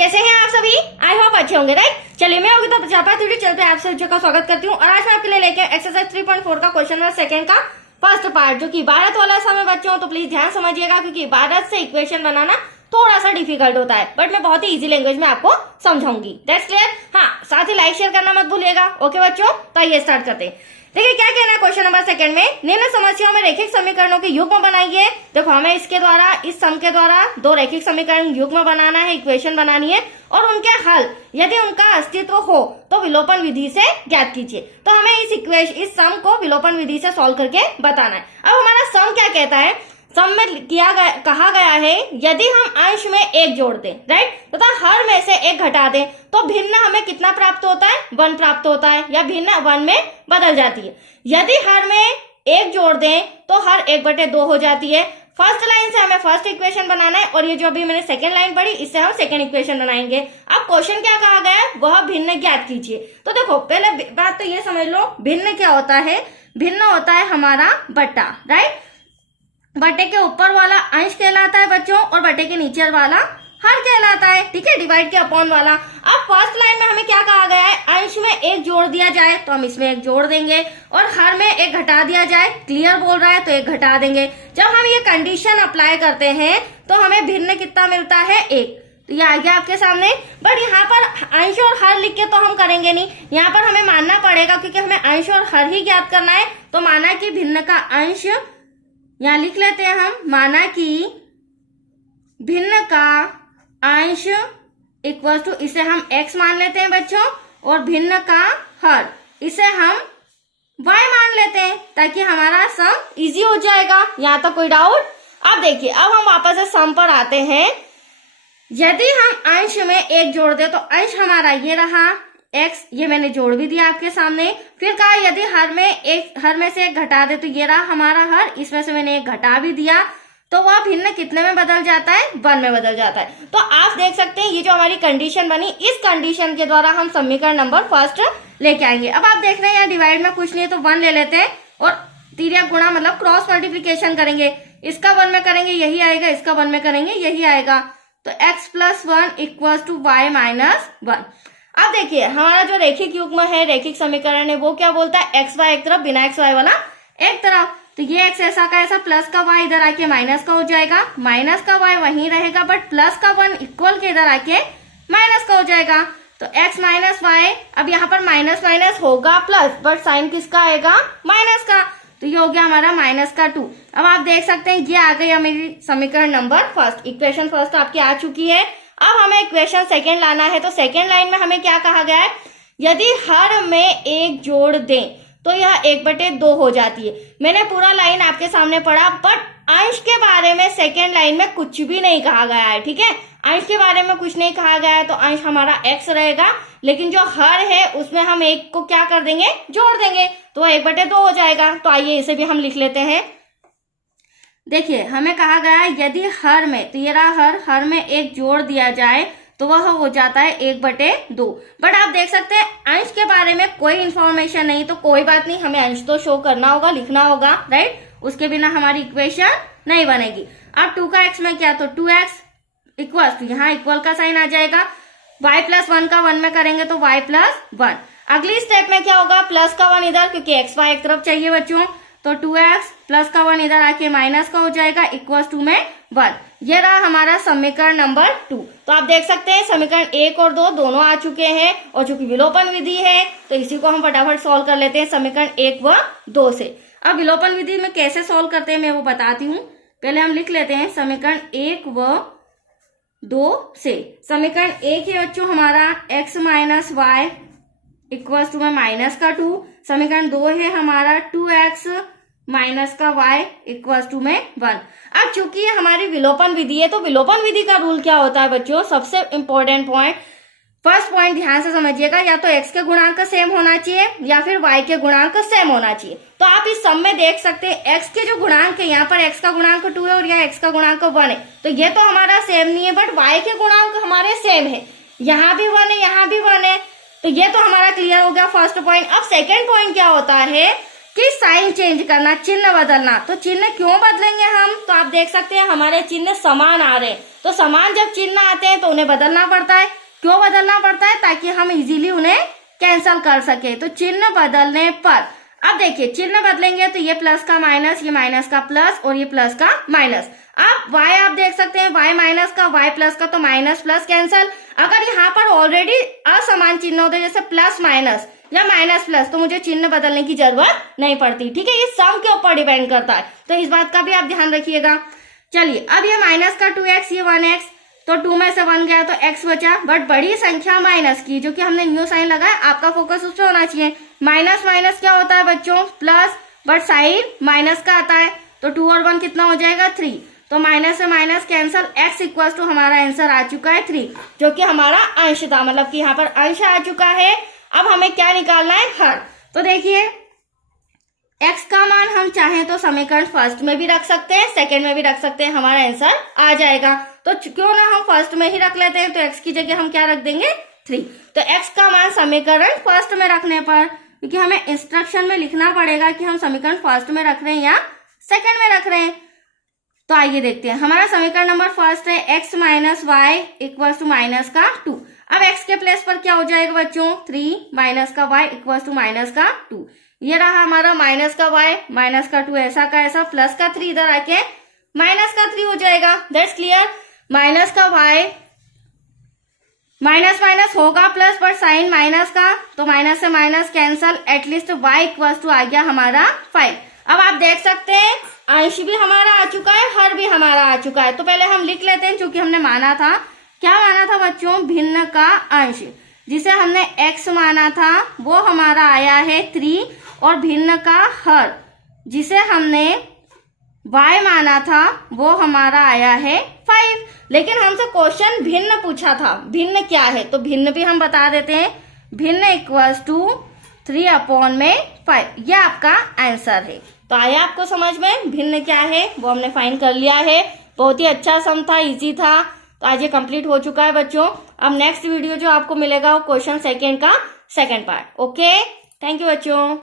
कैसे हैं आप सभी? आई होप अच्छे होंगे, राइट? चलिए मैं होगी तो प्रजापति वीडियो चलते आप सभी का स्वागत करती हूँ और आज मैं आपके लिए लेके एक्सरसाइज 3.4 का क्वेश्चन नंबर सेकंड का फर्स्ट पार्ट जो कि इबारत वाला समय बच्चों, तो प्लीज ध्यान समझिएगा क्योंकि इबारत से इक्वेशन बनाना थोड़ा सा डिफिकल्ट होता है, बट मैं बहुत ही इजी लैंग्वेज में आपको समझाऊंगी। That's clear? हाँ, साथ ही लाइक शेयर करना मत भूलिएगा। ओके बच्चों, तो आइए स्टार्ट करते हैं। देखिए क्या कहना है क्वेश्चन नंबर सेकंड में, निम्न समस्याओं में रैखिक समीकरणों के युग्म बनाइए। देखो हमें इसके द्वारा, इस सम के द्वारा दो रैखिक समीकरण युग्म बनाना है, इक्वेशन बनानी है और उनके हल यदि उनका अस्तित्व हो तो विलोपन विधि से ज्ञात कीजिए। तो हमें इस सम को विलोपन विधि से सॉल्व करके बताना है। अब हमारा सम क्या कहता है, सम में कहा गया है यदि हम अंश में एक जोड़ दें, राइट, तथा हर में से एक घटा दें तो भिन्न हमें कितना प्राप्त होता है, 1 प्राप्त होता है, या भिन्न 1 में बदल जाती है। यदि हर में एक जोड़ दें तो हर 1/2 हो जाती है। फर्स्ट लाइन से हमें फर्स्ट इक्वेशन बनाना है और ये जो अभी मैंने सेकेंड लाइन पढ़ी इससे हम सेकेंड इक्वेशन बनाएंगे। अब क्वेश्चन क्या कहा गया है, वह भिन्न ज्ञात कीजिए। तो देखो पहले बात तो ये समझ लो, भिन्न क्या होता है, भिन्न होता है हमारा बट्टा, राइट। बट्टे के ऊपर वाला अंश कहलाता है बच्चों और बट्टे के नीचे वाला हर कहलाता है, ठीक है, डिवाइड के अपॉन वाला। अब फर्स्ट लाइन में हमें क्या कहा गया है, अंश में एक जोड़ दिया जाए तो हम इसमें एक जोड़ देंगे और हर में एक घटा दिया जाए, क्लियर बोल रहा है तो एक घटा देंगे। जब हम ये कंडीशन अप्लाई करते हैं तो हमें भिन्न कितना मिलता है, 1। तो ये आ गया आपके सामने। बट यहाँ पर अंश और हर लिख के तो हम करेंगे नहीं, यहाँ पर हमें मानना पड़ेगा क्योंकि हमें अंश और हर ही ज्ञात करना है। तो माना कि भिन्न का अंश यहाँ लिख लेते हैं हम, माना कि भिन्न का अंश इक्वल टू, इसे हम x मान लेते हैं बच्चों, और भिन्न का हर इसे हम y मान लेते हैं ताकि हमारा सम इजी हो जाएगा। यहाँ तक कोई डाउट? अब देखिए, अब हम वापस से सम पर आते हैं। यदि हम अंश में एक जोड़ दे तो अंश हमारा ये रहा x, ये मैंने जोड़ भी दिया आपके सामने। फिर कहा यदि हर में से एक घटा दे तो ये रहा हमारा हर, इसमें से मैंने एक घटा भी दिया तो वह भिन्न कितने में बदल जाता है, 1 में बदल जाता है। तो आप देख सकते हैं ये जो हमारी कंडीशन बनी, इस कंडीशन के द्वारा हम समीकरण नंबर फर्स्ट लेके आएंगे। अब आप देख रहे हैं यहाँ डिवाइड में कुछ नहीं है तो 1 ले लेते हैं और तिर्यक गुणा मतलब क्रॉस मल्टीप्लीकेशन करेंगे। इसका 1 में करेंगे यही आएगा, इसका 1 में करेंगे यही आएगा। तो x + 1 = y - 1। अब देखिए हमारा जो रैखिक युग्म है, रैखिक समीकरण है, वो क्या बोलता है, x y एक तरफ, बिना x y वाला एक तरफ। तो ये x ऐसा का ऐसा, प्लस का y इधर आके माइनस का हो जाएगा, माइनस का y वहीं रहेगा बट प्लस का 1 इक्वल के इधर आके माइनस का हो जाएगा। तो x - y, अब यहाँ पर माइनस माइनस होगा प्लस, बट साइन किसका आएगा, माइनस का। तो ये हो गया हमारा -2। अब आप देख सकते हैं ये आ गई मेरी समीकरण नंबर फर्स्ट। इक्वेशन फर्स्ट आपकी आ चुकी है। अब हमें इक्वेशन सेकेंड लाना है। तो सेकेंड लाइन में हमें क्या कहा गया है, यदि हर में एक जोड़ दें तो यह 1/2 हो जाती है। मैंने पूरा लाइन आपके सामने पढ़ा, बट अंश के बारे में सेकेंड लाइन में कुछ भी नहीं कहा गया है, ठीक है। अंश के बारे में कुछ नहीं कहा गया है तो अंश हमारा x रहेगा, लेकिन जो हर है उसमें हम एक को क्या कर देंगे, जोड़ देंगे, तो 1/2 हो जाएगा। तो आइए इसे भी हम लिख लेते हैं। देखिए हमें कहा गया है यदि हर में, तो ये रहा हर में एक जोड़ दिया जाए तो वह हो जाता है 1/2। बट आप देख सकते हैं अंश के बारे में कोई इंफॉर्मेशन नहीं, तो कोई बात नहीं, हमें अंश तो शो करना होगा, लिखना होगा, राइट। उसके बिना हमारी इक्वेशन नहीं बनेगी। अब 2 का x में क्या, तो 2x इक्वल टू, यहाँ इक्वल का साइन आ जाएगा, y + 1 का 1 में करेंगे तो y + 1। अगली स्टेप में क्या होगा, प्लस का 1 इधर, क्योंकि x y एक तरफ चाहिए बच्चों, तो 2x प्लस का 1 इधर आके माइनस का हो जाएगा, इक्वल टू में 1। ये रहा हमारा समीकरण नंबर 2। तो आप देख सकते हैं समीकरण 1 और 2 दोनों आ चुके हैं, और चूंकि विलोपन विधि है तो इसी को हम फटाफट सॉल्व कर लेते हैं समीकरण 1 व 2 से। अब विलोपन विधि में कैसे सॉल्व करते हैं मैं वो बताती हूँ। पहले हम लिख लेते हैं समीकरण 1 व 2 से। समीकरण 1 है बच्चों हमारा x - y इक्वल टू में -2। समीकरण 2 है हमारा 2x - y इक्वल टू में 1। अब चूंकि ये हमारी विलोपन विधि है तो विलोपन विधि का रूल क्या होता है बच्चों, सबसे इंपॉर्टेंट पॉइंट, फर्स्ट पॉइंट ध्यान से समझिएगा, या तो x के गुणांक सेम होना चाहिए या फिर y के गुणांक सेम होना चाहिए। तो आप इस सम में देख सकते हैं x के जो गुणांक है, यहाँ पर x का गुणांक 2 है और यहाँ x का गुणांक 1 है, तो ये तो हमारा सेम नहीं है, बट y के गुणांक हमारे सेम है, यहाँ भी 1 है यहाँ भी 1 है, तो ये तो हमारा क्लियर हो गया फर्स्ट पॉइंट। अब सेकेंड पॉइंट क्या होता है, कि साइन चेंज करना, चिन्ह बदलना। तो चिन्ह क्यों बदलेंगे हम, तो आप देख सकते हैं हमारे चिन्ह समान आ रहे हैं, तो समान जब चिन्ह आते हैं तो उन्हें बदलना पड़ता है। क्यों बदलना पड़ता है, ताकि हम इजीली उन्हें कैंसल कर सके। तो चिन्ह बदलने पर अब देखिए चिन्ह बदलेंगे तो ये प्लस का माइनस, ये माइनस का प्लस और ये प्लस का माइनस। अब y आप देख सकते हैं y माइनस का y प्लस का, तो माइनस प्लस कैंसल। अगर यहाँ पर ऑलरेडी असमान चिन्ह होते जैसे प्लस माइनस या माइनस प्लस, तो मुझे चिन्ह बदलने की जरूरत नहीं पड़ती। ठीक है, ये सम के ऊपर डिपेंड करता है, तो इस बात का भी आप ध्यान रखिएगा। चलिए अब ये माइनस का 2x, ये 1x, तो 2 में से 1 गया तो x बचा, बट बड़ी संख्या माइनस की, जो कि हमने न्यू साइन लगाया, आपका फोकस उस पर होना चाहिए। माइनस माइनस क्या होता है बच्चों, प्लस, बट साइन माइनस का आता है, तो 2 और 1 कितना हो जाएगा 3, तो माइनस से minus cancel, x equal to हमारा आंसर आ चुका है 3, जो कि हमारा अंश था, मतलब कि यहाँ पर अंश आ चुका है। अब हमें क्या निकालना है, हर। तो देखिए x का मान हम चाहें तो समीकरण फर्स्ट में भी रख सकते हैं, सेकंड में भी रख सकते हैं, हमारा आंसर आ जाएगा। तो क्यों ना हम फर्स्ट में ही रख लेते हैं, तो x की जगह हम क्या रख देंगे 3। तो x का मान समीकरण फर्स्ट में रखने पर, क्योंकि हमें इंस्ट्रक्शन में लिखना पड़ेगा कि हम समीकरण फर्स्ट में रख रहे हैं या सेकंड में रख रहे हैं। तो आइए देखते हैं, हमारा समीकरण नंबर फर्स्ट है x minus Y equal to minus का 2। अब x के प्लेस पर क्या हो जाएगा बच्चों, 3 माइनस का y इक्वल टू माइनस का 2। ये रहा हमारा माइनस का y, माइनस का 2 ऐसा का ऐसा, प्लस का 3 इधर आके माइनस का 3 हो जाएगा। That's clear. माइनस का y, माइनस माइनस होगा प्लस, पर साइन माइनस का, तो माइनस से minus cancel, at least y equal to आ गया हमारा 5। अब आप देख सकते हैं अंश भी हमारा आ चुका है, हर भी हमारा आ चुका है। तो पहले हम लिख लेते हैं, क्योंकि हमने माना था, क्या माना था बच्चों, भिन्न का अंश, जिसे हमने x माना था वो हमारा आया है 3, और भिन्न का हर, जिसे हमने y माना था वो हमारा आया है 5। लेकिन हमसे क्वेश्चन भिन्न पूछा था, भिन्न क्या है, तो भिन्न भी हम बता देते हैं, भिन्न इक्वल्स टू 3/5, ये आपका आंसर है। तो आया आपको समझ में भिन्न क्या है, वो हमने फाइंड कर लिया है। बहुत ही अच्छा सम था, इजी था। तो आज ये कंप्लीट हो चुका है बच्चों। अब नेक्स्ट वीडियो जो आपको मिलेगा वो क्वेश्चन सेकंड का second part. Okay, thank you बच्चों।